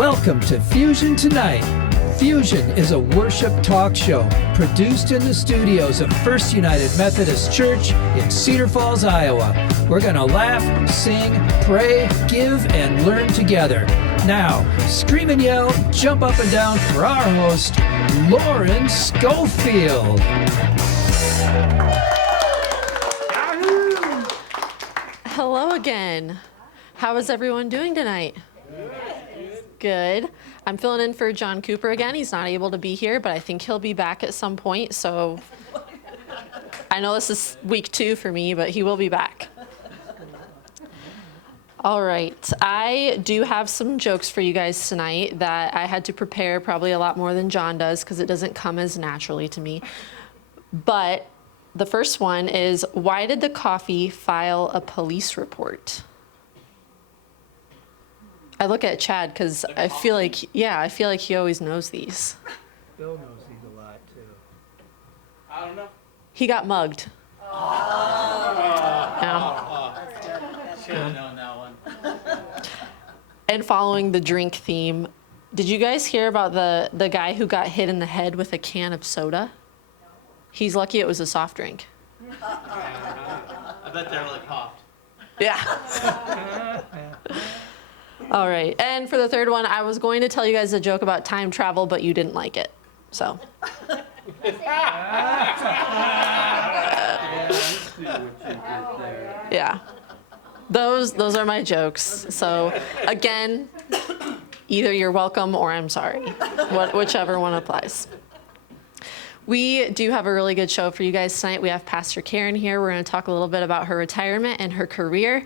Welcome to Fusion Tonight. Fusion is a worship talk show produced in the studios of First United Methodist Church in Cedar Falls, Iowa. We're going to laugh, sing, pray, give, and learn together. Now, scream and yell, jump up and down for our host, Lorrin Schofield. Hello again. How is everyone doing tonight? Good. I'm filling in for John Cooper again. He's not able to be here, but I think he'll be back at some point. So I know this is week 2 for me, but he will be back. All right. I do have some jokes for you guys tonight that I had to prepare probably a lot more than John does because it doesn't come as naturally to me. But the first one is, why did the coffee file a police report? I look at Chad because I feel like he always knows these. Bill knows these a lot, too. I don't know. He got mugged. Should have known that one. And following the drink theme, did you guys hear about the guy who got hit in the head with a can of soda? He's lucky it was a soft drink. I bet they really popped. Yeah. All right. And for the third one, I was going to tell you guys a joke about time travel, but you didn't like it. So. Yeah. Those are my jokes. So again, either you're welcome or I'm sorry. Whichever one applies. We do have a really good show for you guys tonight. We have Pastor Karen here. We're going to talk a little bit about her retirement and her career.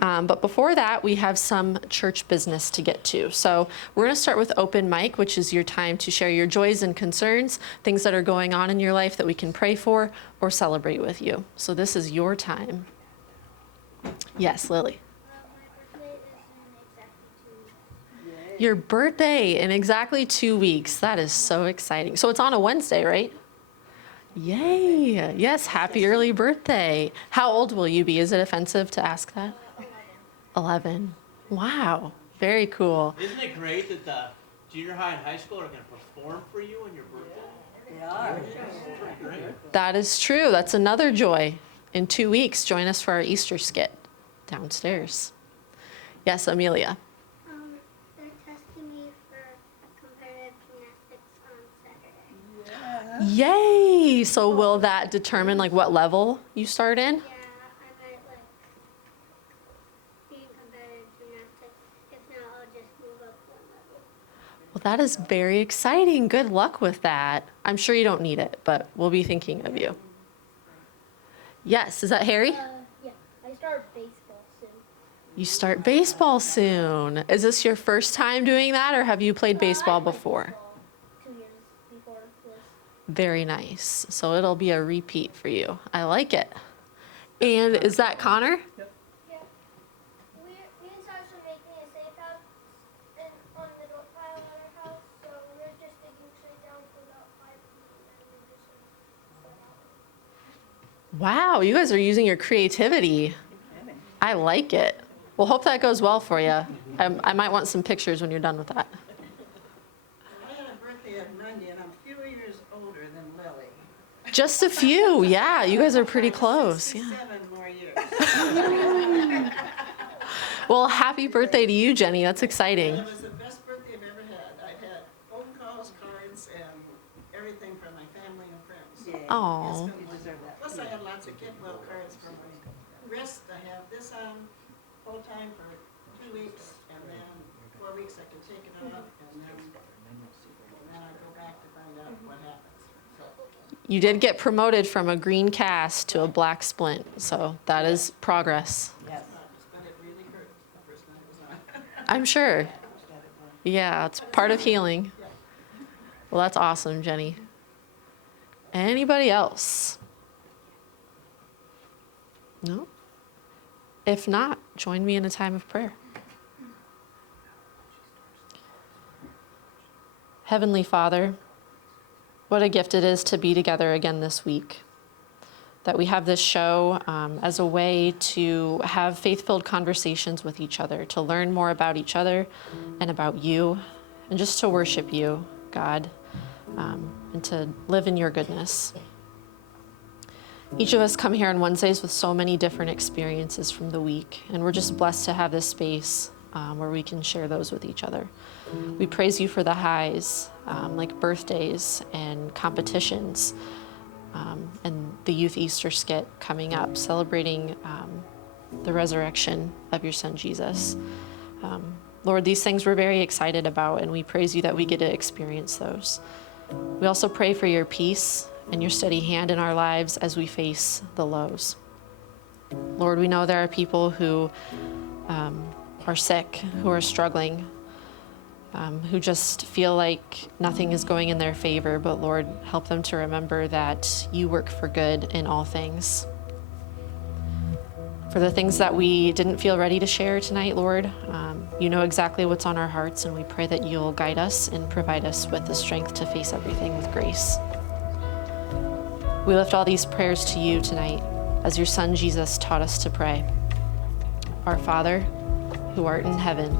But before that, we have some church business to get to. So we're going to start with open mic, which is your time to share your joys and concerns, things that are going on in your life that we can pray for or celebrate with you. So this is your time. Yes, Lily. Your birthday in exactly 2 weeks. That is so exciting. So it's on a Wednesday, right? Yay. Yes, happy early birthday. How old will you be? Is it offensive to ask that? 11. Wow. Very cool. Isn't it great that the junior high and high school are going to perform for you on your birthday? They are. That's pretty great. That is true. That's another joy. In 2 weeks, join us for our Easter skit downstairs. Yes, Amelia. They're testing me for competitive gymnastics on Saturday. Yay! So will that determine like what level you start in? Yeah, I might be in competitive gymnastics. If not, I'll just move up one level. Well, that is very exciting. Good luck with that. I'm sure you don't need it, but we'll be thinking of you. Yes, is that Harry? Yeah, I start baseball soon. You start baseball soon. Is this your first time doing that, or have you played baseball before? 2 years before this. Very nice. So it'll be a repeat for you. I like it. And is that Connor? Yeah. Me and Sasha are making a safe house on the door pile at our house, so we're just digging straight down for about 5 feet, and then we just set out. Wow, you guys are using your creativity. I like it. Well, hope that goes well for you. I might want some pictures when you're done with that. I had a birthday on Monday, and I'm a few years older than Lily. Just a few. Yeah, you guys are pretty close. Yeah. 7 more years. Well, happy birthday to you, Jenny. That's exciting. It was the best birthday I've ever had. I had phone calls, cards, and everything from my family and friends. Oh. You deserve that. Plus, I had lots of getwell cards from my wrist. I have this on full time for 2 weeks, and then 4 weeks I can take it off, and then I go back to find out what happens. So, You did get promoted from a green cast to a black splint, so that is progress. yes. But it really hurt the first night it was on. I'm sure. Yeah, it's part of healing. Well, that's awesome, Jenny. Anybody else? No? If not, join me in a time of prayer. Heavenly Father, what a gift it is to be together again this week. That we have this show as a way to have faith-filled conversations with each other, to learn more about each other and about you, and just to worship you, God, and to live in your goodness. Each of us come here on Wednesdays with so many different experiences from the week, and we're just blessed to have this space where we can share those with each other. We praise you for the highs, like birthdays and competitions, and the Youth Easter skit coming up, celebrating the resurrection of your son, Jesus. Lord, these things we're very excited about, and we praise you that we get to experience those. We also pray for your peace and your steady hand in our lives as we face the lows. Lord, we know there are people who are sick, who are struggling, who just feel like nothing is going in their favor, but Lord, help them to remember that you work for good in all things. For the things that we didn't feel ready to share tonight, Lord, you know exactly what's on our hearts, and we pray that you'll guide us and provide us with the strength to face everything with grace. We lift all these prayers to you tonight, as your son Jesus taught us to pray. Our Father, who art in heaven,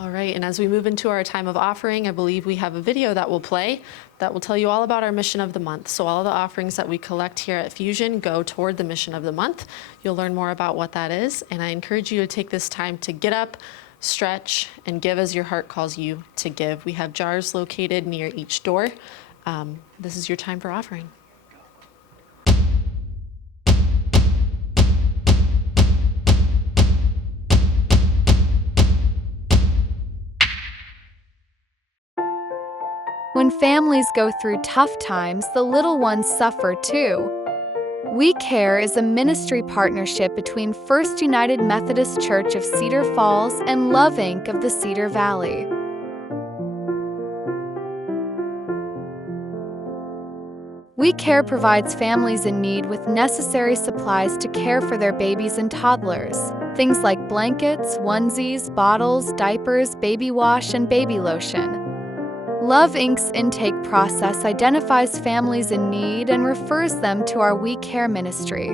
all right, and as we move into our time of offering, I believe we have a video that will play that will tell you all about our mission of the month. So all of the offerings that we collect here at Fusion go toward the mission of the month. You'll learn more about what that is, and I encourage you to take this time to get up, stretch, and give as your heart calls you to give. We have jars located near each door. This is your time for offering. When families go through tough times, the little ones suffer too. We Care is a ministry partnership between First United Methodist Church of Cedar Falls and Love Inc. of the Cedar Valley. We Care provides families in need with necessary supplies to care for their babies and toddlers. Things like blankets, onesies, bottles, diapers, baby wash, and baby lotion. Love Inc.'s intake process identifies families in need and refers them to our We Care ministry.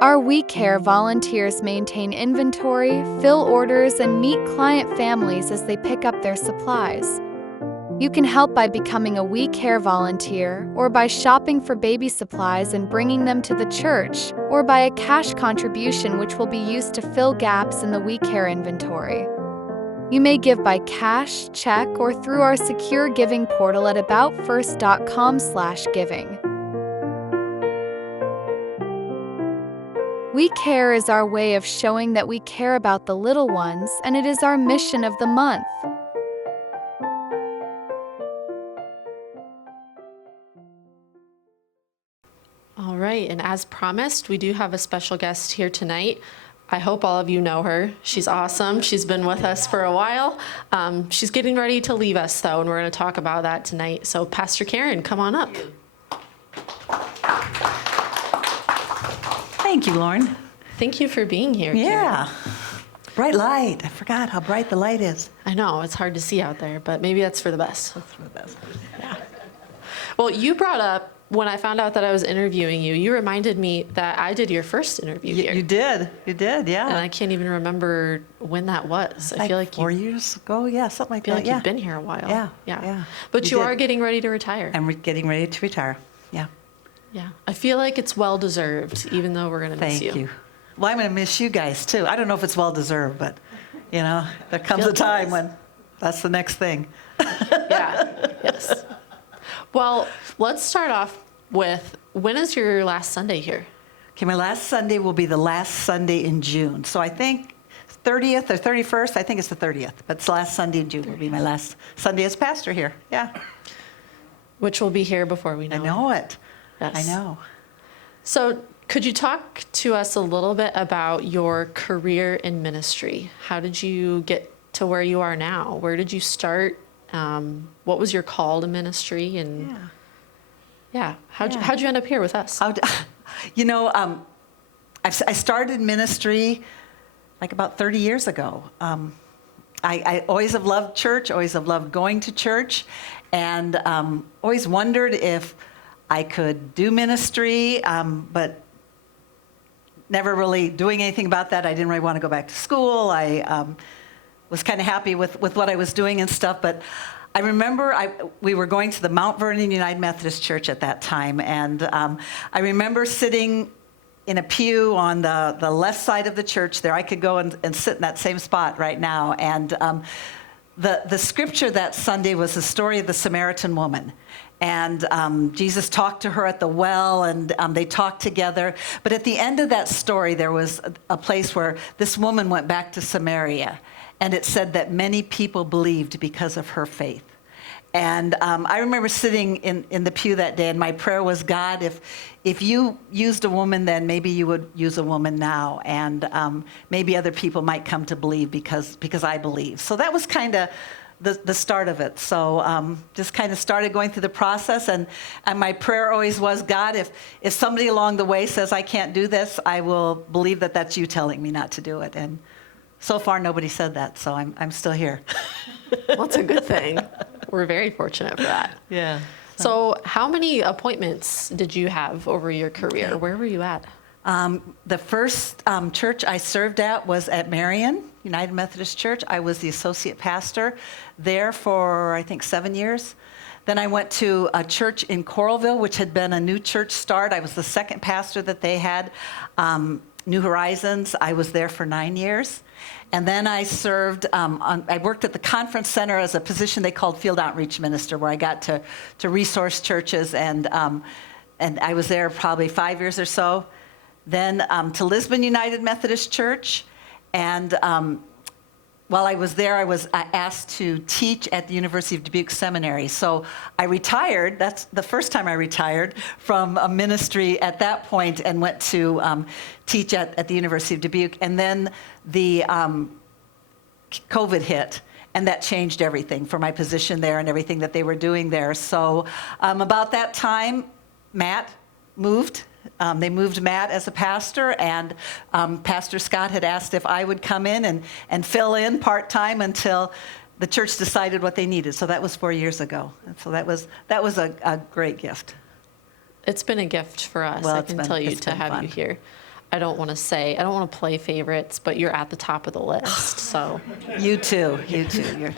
Our We Care volunteers maintain inventory, fill orders, and meet client families as they pick up their supplies. You can help by becoming a We Care volunteer, or by shopping for baby supplies and bringing them to the church, or by a cash contribution which will be used to fill gaps in the We Care inventory. You may give by cash, check, or through our secure giving portal at aboutfirst.com/giving. We Care is our way of showing that we care about the little ones, and it is our mission of the month. All right, and as promised, we do have a special guest here tonight. I hope all of you know her. She's awesome. She's been with us for a while. She's getting ready to leave us, though, and we're going to talk about that tonight. So, Pastor Karen, come on up. Thank you, Lauren. Thank you for being here, Yeah. Karen. Bright light. I forgot how bright the light is. I know, it's hard to see out there, but maybe that's for the best. That's for the best. Well, you brought up, when I found out that I was interviewing you, you reminded me that I did your first interview here. You did, yeah. And I can't even remember when that was. I feel like 4 years ago, yeah, something like feel that. like you've been here a while. Yeah. But You you did. are getting ready to retire. I'm getting ready to retire. Yeah. Yeah. I feel like it's well deserved, even though we're going to miss Thank you. Well, I'm going to miss you guys too. I don't know if it's well deserved, but there comes Feel a time it. when that's the next thing. Yeah. Yes. Well, let's start off with, when is your last Sunday here? Okay, my last Sunday will be the last Sunday in June. So I think 30th or 31st, I think it's the 30th, but it's the last Sunday in June will be my last Sunday as pastor here. Yeah. Which will be here before we know I know it. Yes. I know. So Could you talk to us a little bit about your career in ministry? How did you get to where you are now? Where did you start? What was your call to ministry? And how'd you end up here with us? You know, I started ministry like about 30 years ago. I always have loved church, always have loved going to church, and always wondered if I could do ministry, but never really doing anything about that. I didn't really want to go back to school. I was kind of happy with what I was doing and stuff, but I remember we were going to the Mount Vernon United Methodist Church at that time, and I remember sitting in a pew on the left side of the church there. I could go and sit in that same spot right now, and the scripture that Sunday was the story of the Samaritan woman. And Jesus talked to her at the well, and they talked together. But at the end of that story, there was a place where this woman went back to Samaria. And it said that many people believed because of her faith. And I remember sitting in the pew that day, and my prayer was, God, if you used a woman then, maybe you would use a woman now. And maybe other people might come to believe because I believe. So that was kind of the start of it. So just kind of started going through the process. And my prayer always was, God, if somebody along the way says I can't do this, I will believe that that's you telling me not to do it. And so far, nobody said that, so I'm still here. Well, it's a good thing. We're very fortunate for that. Yeah. So how many appointments did you have over your career? Where were you at? The first church I served at was at Marion United Methodist Church. I was the associate pastor there for, I think, 7 years. Then I went to a church in Coralville, which had been a new church start. I was the second pastor that they had, New Horizons. I was there for 9 years. And then I served, I worked at the conference center as a position they called field outreach minister, where I got to resource churches, and I was there probably 5 years or so. Then to Lisbon United Methodist Church, and while I was there, I was asked to teach at the University of Dubuque Seminary. So I retired. That's the first time I retired from a ministry at that point, and went to teach at the University of Dubuque. And then the COVID hit, and that changed everything for my position there and everything that they were doing there. So about that time, Matt moved. They moved Matt as a pastor, and Pastor Scott had asked if I would come in and fill in part-time until the church decided what they needed. So that was 4 years ago. And so that was a great gift. It's been a gift for us, Well, I can tell you, to have fun. you here. I don't want to play favorites, but you're at the top of the list, so. You too. You're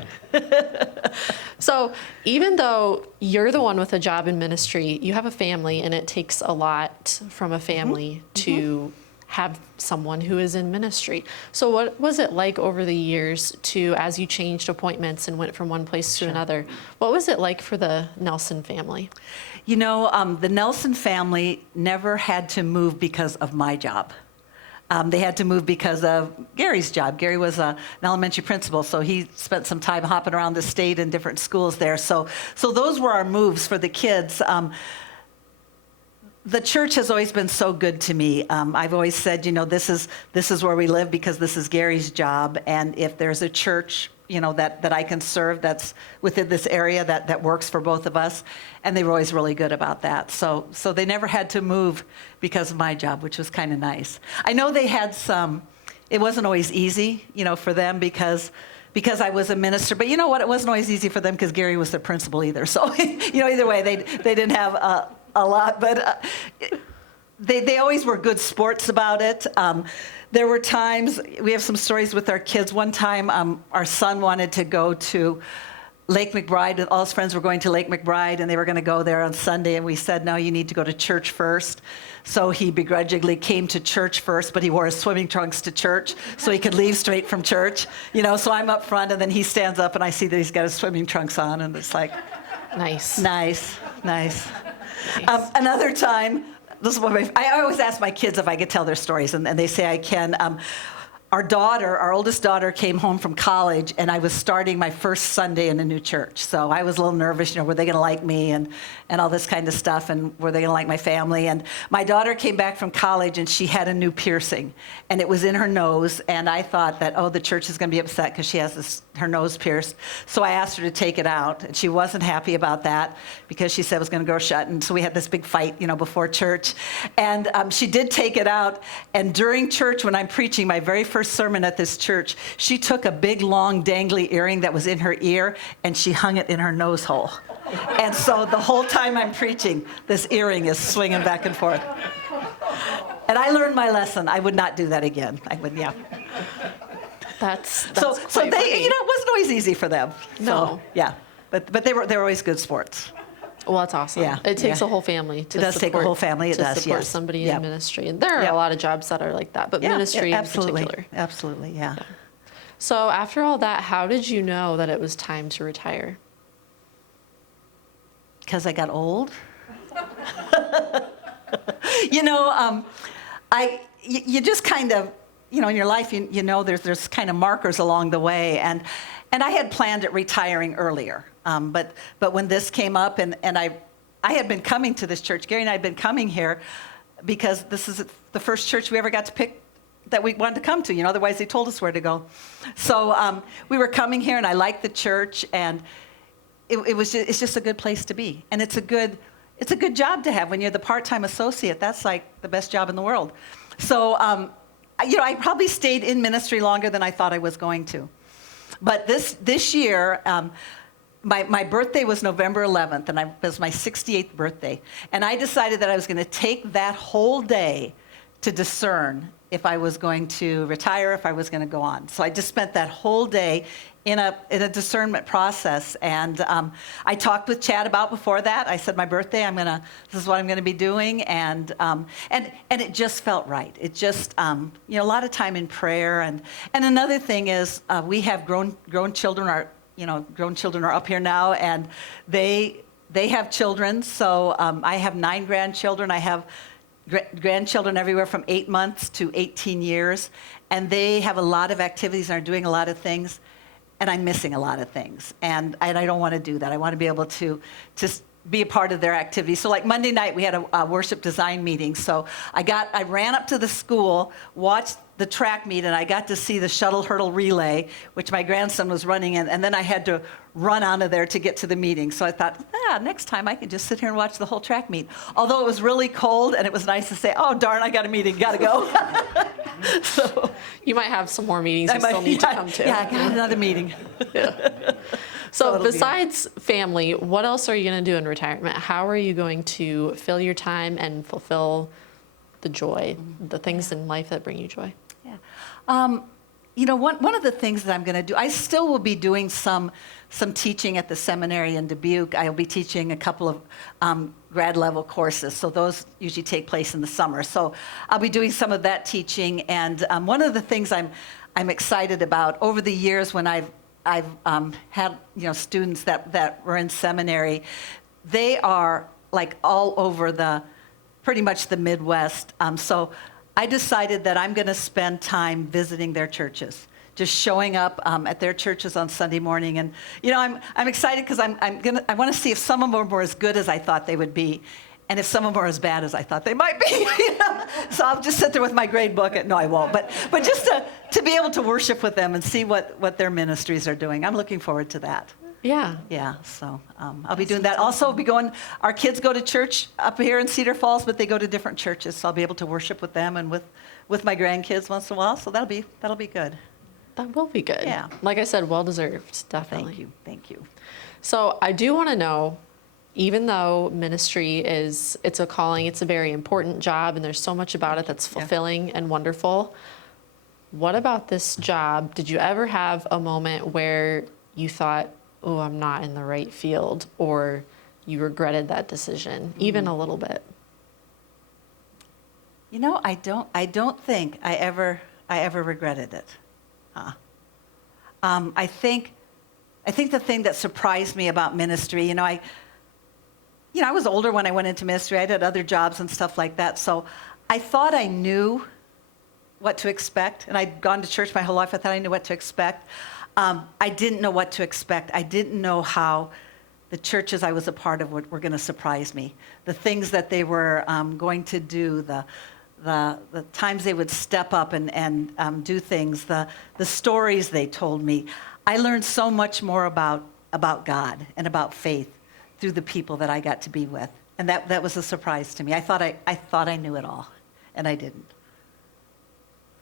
So even though you're the one with a job in ministry, you have a family, and it takes a lot from a family to have someone who is in ministry. So what was it like over the years as you changed appointments and went from one place to another, what was it like for the Nelson family? You know, the Nelson family never had to move because of my job. They had to move because of Gary's job. Gary was an elementary principal, so he spent some time hopping around the state in different schools there. So those were our moves for the kids. The church has always been so good to me. I've always said, you know, this is where we live because this is Gary's job, and if there's a church, you know, that I can serve that's within this area that works for both of us, and they were always really good about that. So they never had to move because of my job, which was kind of nice. I know they had it wasn't always easy, you know, for them because I was a minister, but you know what, it wasn't always easy for them because Gary was their principal either. So, you know, either way, they didn't have a lot, but they always were good sports about it. There were times, we have some stories with our kids. One time, our son wanted to go to Lake McBride, and all his friends were going to Lake McBride, and they were going to go there on Sunday, and we said, no, you need to go to church first. So he begrudgingly came to church first, but he wore his swimming trunks to church so he could leave straight from church. You know, so I'm up front, and then he stands up, and I see that he's got his swimming trunks on, and it's like, Nice. Another time, this is one of I always ask my kids if I could tell their stories, and they say I can. our oldest daughter came home from college, and I was starting my first Sunday in a new church. So I was a little nervous, were they going to like me and all this kind of stuff, and were they going to like my family? And my daughter came back from college, and she had a new piercing, and it was in her nose, and I thought that, the church is going to be upset because she has her nose pierced. So I asked her to take it out, and she wasn't happy about that because she said it was going to grow shut, and so we had this big fight, before church. And she did take it out, and during church, when I'm preaching my very first sermon at this church, she took a big, long, dangly earring that was in her ear, and she hung it in her nose hole. And so the whole time I'm preaching, this earring is swinging back and forth. And I learned my lesson. I would not do that again. I would, yeah. That's so quite they, funny. it wasn't always easy for them. No. So, yeah. But they were always good sports. Well, that's awesome. Yeah, It takes yeah. a whole family to It does take a whole family, it to does, support yes. somebody Yeah. in ministry. And there are Yeah. a lot of jobs that are like that, but Yeah, ministry absolutely. in particular. Absolutely, yeah. So after all that, how did you know that it was time to retire? Because I got old. You just kind of, in your life, there's kind of markers along the way. And I had planned at retiring earlier. But when this came up, and I had been coming to this church, Gary and I had been coming here because this is the first church we ever got to pick that we wanted to come to. Otherwise they told us where to go. So we were coming here, and I liked the church, and it's just a good place to be. And it's a good job to have when you're the part-time associate. That's like the best job in the world. So, I probably stayed in ministry longer than I thought I was going to. But this year, my birthday was November 11th, and it was my 68th birthday. And I decided that I was going to take that whole day to discern if I was going to retire, if I was going to go on. So I just spent that whole day in a discernment process. And I talked with Chad about before that. I said, my birthday, this is what I'm going to be doing. And it just felt right. It just, a lot of time in prayer. And another thing is we have grown children. Grown children are up here now, and they have children. So I have 9 grandchildren. I have grandchildren everywhere from 8 months to 18 years. And they have a lot of activities and are doing a lot of things. And I'm missing a lot of things. And I don't want to do that. I want to be able to just be a part of their activities. So like Monday night, we had a worship design meeting. So I ran up to the school, watched the track meet, and I got to see the shuttle hurdle relay, which my grandson was running in. And then I had to run out of there to get to the meeting. So I thought, next time I can just sit here and watch the whole track meet. Although it was really cold, and it was nice to say, oh, darn, I got a meeting, got to go. So You might have some more meetings you still need to come to. Yeah, I got another meeting. So it'll be besides family, what else are you going to do in retirement? How are you going to fill your time and fulfill the joy, the things in life that bring you joy? Yeah. One of the things that I'm going to do, I still will be doing some teaching at the seminary in Dubuque. I'll be teaching a couple of grad level courses. So those usually take place in the summer. So I'll be doing some of that teaching. And one of the things I'm excited about over the years when I've had students that were in seminary, they are like all over pretty much the Midwest. So I decided that I'm going to spend time visiting their churches, just showing up at their churches on Sunday morning. And I'm excited because I want to see if some of them were as good as I thought they would be, and if some of them are as bad as I thought they might be. So I'll just sit there with my grade book. No, I won't. But just to be able to worship with them and see what their ministries are doing, I'm looking forward to that. Yeah. Yeah, so I'll be doing that. Also, our kids go to church up here in Cedar Falls, but they go to different churches, so I'll be able to worship with them and with my grandkids once in a while, so that'll be good. That will be good. Yeah. Like I said, well deserved, definitely. Thank you. So I do want to know, even though ministry it's a calling, it's a very important job, and there's so much about it that's fulfilling and wonderful. What about this job? Did you ever have a moment where you thought, oh, I'm not in the right field, or you regretted that decision, even a little bit? I don't think I ever regretted it. I think the thing that surprised me about ministry, I was older when I went into ministry. I did other jobs and stuff like that. So I thought I knew what to expect, and I'd gone to church my whole life. I thought I knew what to expect. I didn't know what to expect. I didn't know how the churches I was a part of were going to surprise me. The things that they were going to do, the times they would step up and do things, the stories they told me. I learned so much more about God and about faith through the people that I got to be with. And that was a surprise to me. I thought I knew it all, and I didn't.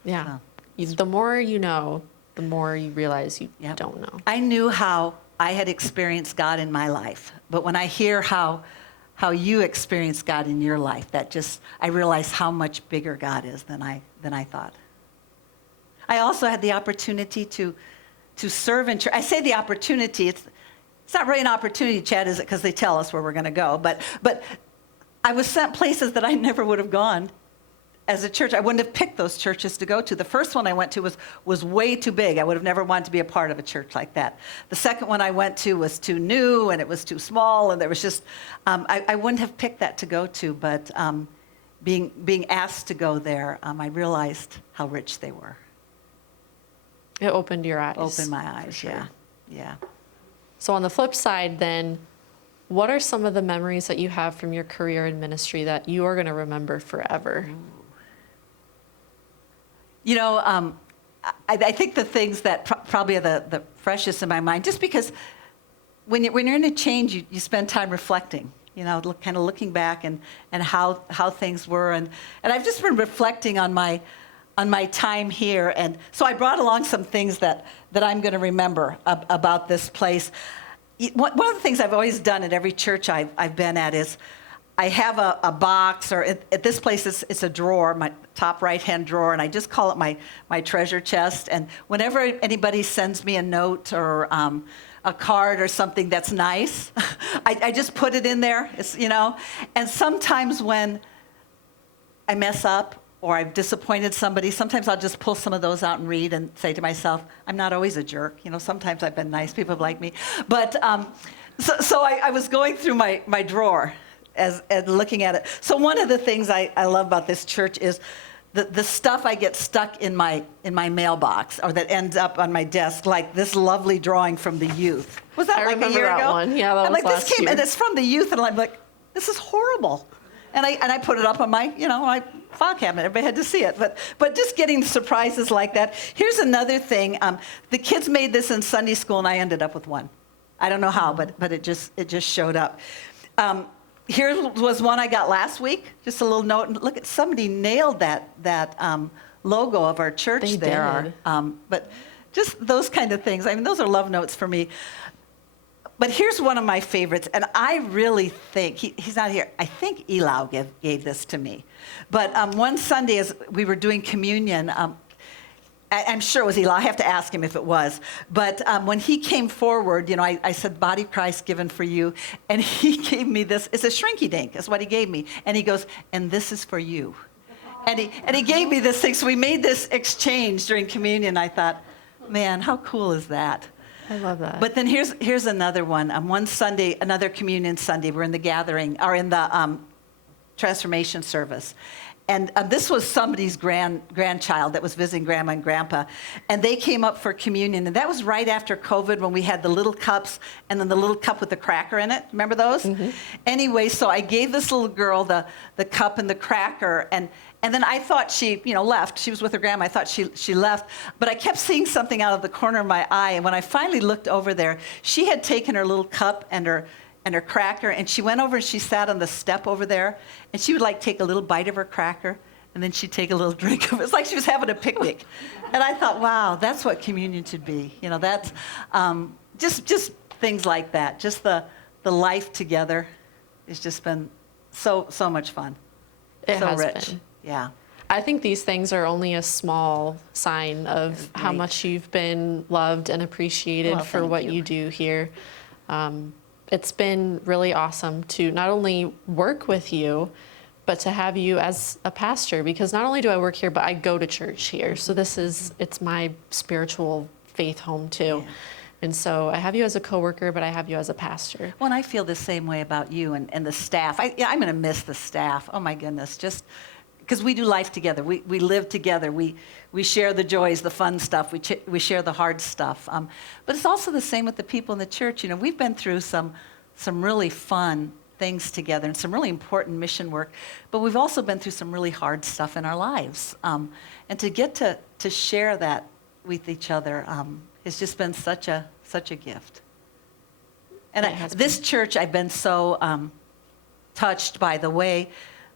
Yeah. The more you know, the more you realize you don't know. I knew how I had experienced God in my life, but when I hear how you experienced God in your life, I realize how much bigger God is than I thought. I also had the opportunity to serve in church. I say the opportunity, it's not really an opportunity, Chad, is it? Because they tell us where we're going to go. But I was sent places that I never would have gone as a church. I wouldn't have picked those churches to go to. The first one I went to was way too big. I would have never wanted to be a part of a church like that. The second one I went to was too new, and it was too small, and there was just, I wouldn't have picked that to go to, but being asked to go there, I realized how rich they were. It opened your eyes. Opened my eyes, sure. Yeah. So on the flip side then, what are some of the memories that you have from your career in ministry that you are going to remember forever? You know, I think the things that probably are the freshest in my mind, just because when you're in a change, you spend time reflecting, you know, kind of looking back and how things were. And I've just been reflecting on my time here. And so I brought along some things that I'm going to remember about this place. One of the things I've always done at every church I've been at is I have a box, or at this place it's a drawer, my top right-hand drawer, and I just call it my treasure chest. And whenever anybody sends me a note or a card or something that's nice, I just put it in there, you know. And sometimes when I mess up or I've disappointed somebody, sometimes I'll just pull some of those out and read and say to myself, I'm not always a jerk. You know, sometimes I've been nice, people have liked me. But so I was going through my drawer as looking at it. So one of the things I love about this church is the stuff I get stuck in my mailbox, or that ends up on my desk, like this lovely drawing from the youth. Was that like a year ago? I remember that one. Yeah, that was last this came, year. And it's from the youth, and I'm like, this is horrible. And I put it up on my file cabinet. Everybody had to see it. But just getting surprises like that. Here's another thing. The kids made this in Sunday school, and I ended up with one. I don't know how, but it just showed up. Here was one I got last week. Just a little note. And look, somebody nailed that logo of our church. They there. did. But just those kind of things. I mean, those are love notes for me. But here's one of my favorites, and I really think, he's not here, I think Elau gave this to me. But one Sunday as we were doing communion, I'm sure it was Elau, I have to ask him if it was. But when he came forward, you know, I said, body of Christ given for you, and he gave me this, it's a shrinky dink, is what he gave me. And he goes, and this is for you. And he gave me this thing, so we made this exchange during communion. I thought, man, how cool is that? I love that. But then here's another one. One Sunday, another communion Sunday, we're in the gathering, or in the transformation service. And this was somebody's grandchild that was visiting Grandma and Grandpa. And they came up for communion. And that was right after COVID, when we had the little cups and then the little cup with the cracker in it. Remember those? Mm-hmm. Anyway, so I gave this little girl the cup and the cracker. And then I thought she, left. She was with her grandma. I thought she left. But I kept seeing something out of the corner of my eye. And when I finally looked over there, she had taken her little cup and her cracker, and she went over and she sat on the step over there. And she would take a little bite of her cracker, and then she'd take a little drink of it. It's like she was having a picnic. And I thought, wow, that's what communion should be. That's just things like that. Just the life together has just been so much fun. It so has rich. been. Yeah. I think these things are only a small sign of how much you've been loved and appreciated for what you do here. It's been really awesome to not only work with you, but to have you as a pastor, because not only do I work here, but I go to church here. So it's my spiritual faith home too. Yeah. And so I have you as a coworker, but I have you as a pastor. Well, and I feel the same way about you and the staff. I'm going to miss the staff. Oh my goodness, just because we do life together. We live together. We share the joys, the fun stuff. We share the hard stuff. But it's also the same with the people in the church. You know, we've been through some really fun things together and some really important mission work, but we've also been through some really hard stuff in our lives. And to get to share that with each other has just been such a gift. And this church, I've been so touched by the way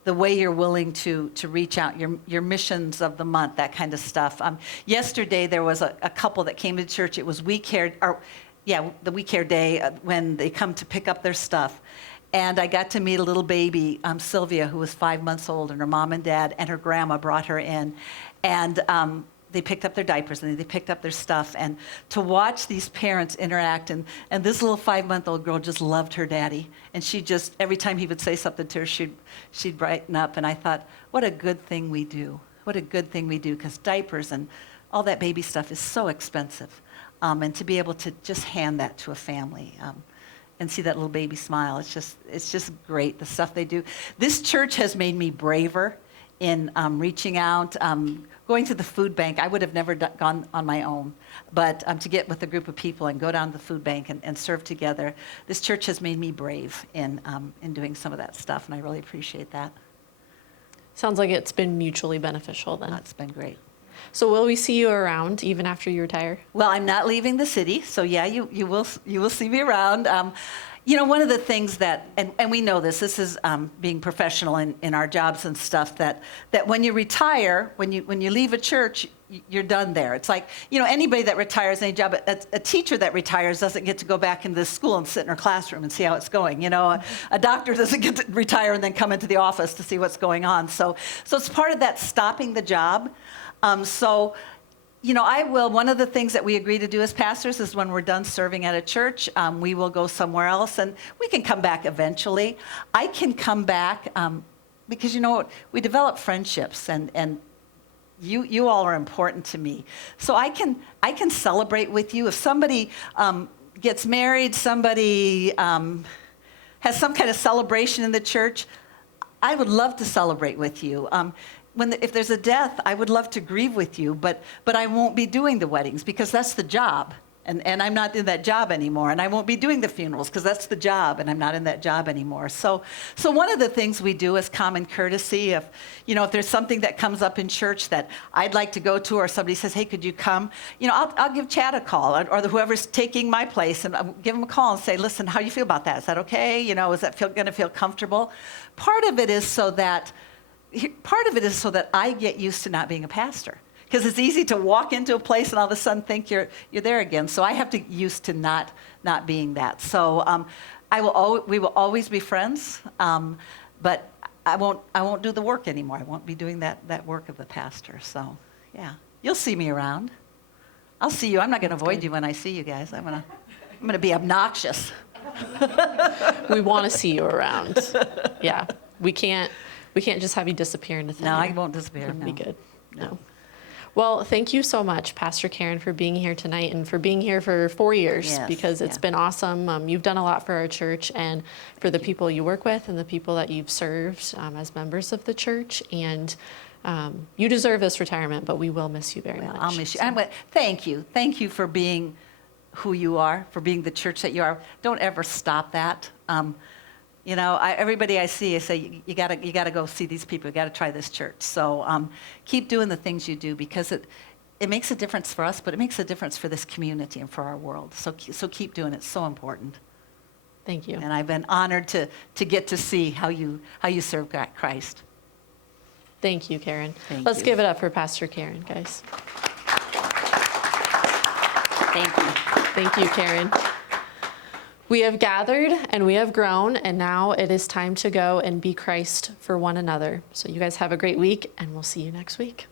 you're willing to reach out, your missions of the month, that kind of stuff. Yesterday there was a couple that came to church. It was the week care day when they come to pick up their stuff. And I got to meet a little baby, Sylvia, who was 5 months old, and her mom and dad and her grandma brought her in. And they picked up their diapers and they picked up their stuff. And to watch these parents interact, and this little 5-month-old girl just loved her daddy. And she just, every time he would say something to her, she'd brighten up. And I thought, what a good thing we do. What a good thing we do, because diapers and all that baby stuff is so expensive. And to be able to just hand that to a family and see that little baby smile, it's just great, the stuff they do. This church has made me braver in reaching out, going to the food bank. I would have never gone on my own, but to get with a group of people and go down to the food bank and serve together, this church has made me brave in doing some of that stuff, and I really appreciate that. Sounds like it's been mutually beneficial then. It's been great. So will we see you around even after you retire? Well, I'm not leaving the city, so yeah, you will see me around. You know, one of the things that, and we know this is being professional in our jobs and stuff, that when you retire, when you leave a church, you're done there. It's like, you know, anybody that retires any job, a teacher that retires doesn't get to go back into the school and sit in her classroom and see how it's going. You know, a doctor doesn't get to retire and then come into the office to see what's going on. So it's part of that stopping the job. You know, one of the things that we agree to do as pastors is when we're done serving at a church, we will go somewhere else, and we can come back eventually. I can come back because, you know, we develop friendships, and you all are important to me. So I can celebrate with you. If somebody gets married, somebody has some kind of celebration in the church, I would love to celebrate with you. If there's a death, I would love to grieve with you, but I won't be doing the weddings because that's the job, and I'm not in that job anymore. And I won't be doing the funerals because that's the job, and I'm not in that job anymore. So one of the things we do is common courtesy. If there's something that comes up in church that I'd like to go to, or somebody says, "Hey, could you come?" You know, I'll give Chad a call, or whoever's taking my place, and I'll give him a call and say, "Listen, how do you feel about that? Is that okay? You know, is that going to feel comfortable?" Part of it is so that I get used to not being a pastor, because it's easy to walk into a place and all of a sudden think you're there again. So I have to get used to not being that. So we will always be friends, but I won't do the work anymore. I won't be doing that work of the pastor. So yeah, you'll see me around. I'll see you. I'm not going to avoid you when I see you guys. I'm gonna be obnoxious. We want to see you around. Yeah, we can't just have you disappear into thin air. No, I won't disappear. Wouldn't No. be good. No. Well, thank you so much, Pastor Karen, for being here tonight and for being here for 4 years, Yes, because it's been awesome. You've done a lot for our church and for the people you work with and the people that you've served as members of the church. And you deserve this retirement, but we will miss you very much. I'll miss you. Thank you. Thank you for being who you are, for being the church that you are. Don't ever stop that. You know, everybody I see, I say, you gotta go see these people. You gotta try this church. So keep doing the things you do, because it makes a difference for us, but it makes a difference for this community and for our world. So keep doing it. It's so important. Thank you. And I've been honored to get to see how you serve Christ. Thank you, Karen. Let's give it up for Pastor Karen, guys. Thank you. Thank you, Karen. We have gathered and we have grown, and now it is time to go and be Christ for one another. So you guys have a great week, and we'll see you next week.